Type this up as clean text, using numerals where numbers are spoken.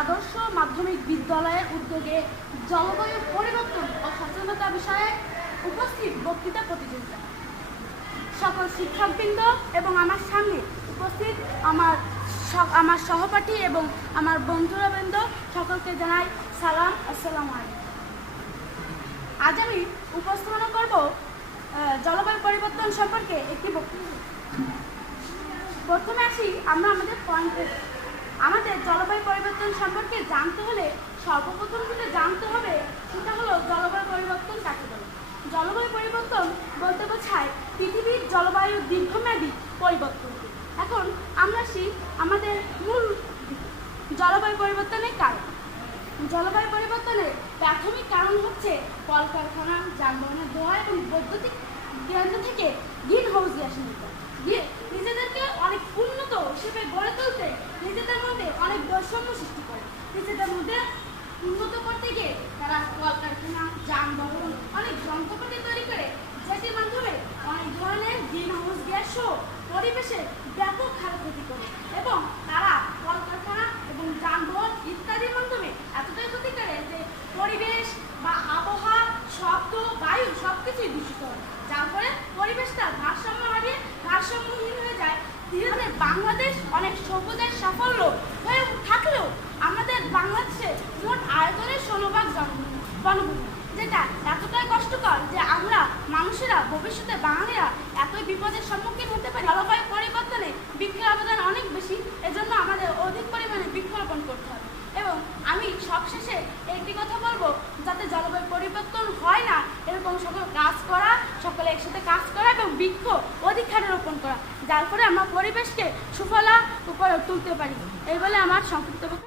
আদর্শ মাধ্যমিক বিদ্যালয়ের উদ্যোগে জলবায়ু পরিবর্তন ও সচেতনতা বিষয়ে উপস্থিত বক্তৃতা প্রতিযোগিতা। সকল শিক্ষকবৃন্দ এবং আমার সামনে উপস্থিত আমার সহপাঠী এবং আমার বন্ধুবৃন্দ সকলকে জানাই সালাম, আসসালামু আলাইকুম। আজ আমি উপস্থাপনা করব জলবায়ু পরিবর্তন সম্পর্কে একটি বক্তৃতা। প্রথমে আসি আমরা আমাদের পয়েন্টে। আমাদের জলবায়ু পরিবর্তন সম্পর্কে জানতে হলে সর্বপ্রথম যেটা জানতে হবে সেটা হলো জলবায়ু পরিবর্তন কাকে বলে। জলবায়ু পরিবর্তন বলতে বোঝায় পৃথিবীর জলবায়ুর দীর্ঘমেয়াদী পরিবর্তন। এখন আমরা আসি আমাদের মূল জলবায়ু পরিবর্তনের কারণ। জলবায়ু পরিবর্তনের প্রাথমিক কারণ হচ্ছে কলকারখানা, যানবাহনের ধোঁয়া এবং বৈদ্যুতিক কেন্দ্র থেকে গ্রিন হাউস গ্যাস নির্গমন। নিজেদেরকে অনেক উন্নত হিসেবে গড়ে তুলতে নিজেদের মধ্যে অনেক বৈষম্য সৃষ্টি করে। নিজেদের মধ্যে উন্নত করতে গিয়ে তারা কলকারখানা, যানবাহন, অনেক যন্ত্রপাতি তৈরি করে যেটির মাধ্যমে অনেক ধরনের গ্রিন হাউস গ্যাস ও পরিবেশের ব্যাপক হারে ক্ষতি করে এবং তারা কলকারখানা এবং যানবাহন ইত্যাদির মাধ্যমে এতটাই ক্ষতি করে যে পরিবেশ বা আবহাওয়া, শব্দ, বায়ু সবকিছুই দূষিত হয়, যার ফলে পরিবেশটা ভারসাম্যহীন হয়ে যায়। ধীরে ধীরে বাংলাদেশ অনেক সভ্যতার সাফল্য হয়ে থাকলেও আমাদের বাংলাদেশে মোট আয়তনের 16% বনভূমি, যেটা এতটাই কষ্টকর যে আমরা মানুষেরা ভবিষ্যতে বাঙালিরা এতই বিপদের সম্মুখীন হতে পারি। জলবায়ু পরিবর্তনে বৃক্ষের অবদান অনেক বেশি, এজন্য আমাদের অধিক পরিমাণে বৃক্ষরোপণ করতে হবে। এবং আমি সবশেষে একটি কথা বলবো, যাতে জলবায়ু পরিবর্তন হয় না এরকম সকলে একসাথে কাজ করা এবং বৃক্ষ অধিক হারে রোপণ করা, যার ফলে আমরা পরিবেশকে সুফলা উপরে তুলতে পারি। এই বলে আমার সংক্ষিপ্ত